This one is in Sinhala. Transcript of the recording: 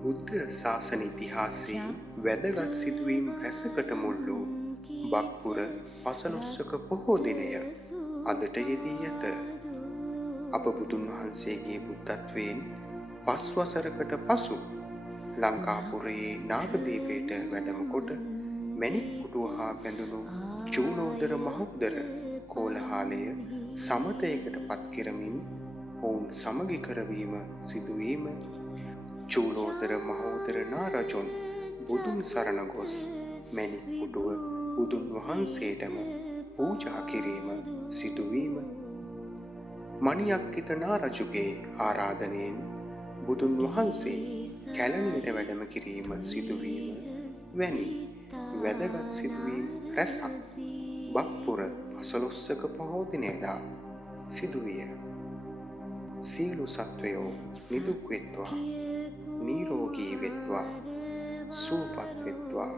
බුද්ධ ශාසන ඉතිහාසයේ වැදගත් සිදුවීම් රැසකට මුල් වූ බක්පුර පසළොස්වක පොහෝ දිනය අදට යෙදී ඇත. අප බුදුන් වහන්සේගේ බුද්ධත්වයෙන් 5 වසරකට පසු ලංකාපුරයේ නාගදීපයට වැඩම කොට මැණික් පුටුව හා බැඳුණු චූලෝදර මහෝදර කෝලහාලය සමතයකට පත් කරමින් ඔවුන් සමගි කරවීම සිදුවීම චූලෝදර මහෝදර නාරජුන් බුදුන් සරණ ගොස් මැණික් පුටුව බුදුන් වහන්සේටම පූජා කිරීම සිදුවීම මණියක්කිත නාරජුගේ ආරාධනයෙන් බුදුන් වහන්සේ කැලණියට වැඩම කිරීම සිදුවීම වැනි වැදගත් සිදුවීම් රැසක් බක්පුර පසළොස්වක පොහෝ දිනයදා සිදුවිය. සියලු සත්වයෝ නිදුක් වෙත්වා, නිරෝගී වෙත්වා, සුවපත් වෙත්වා.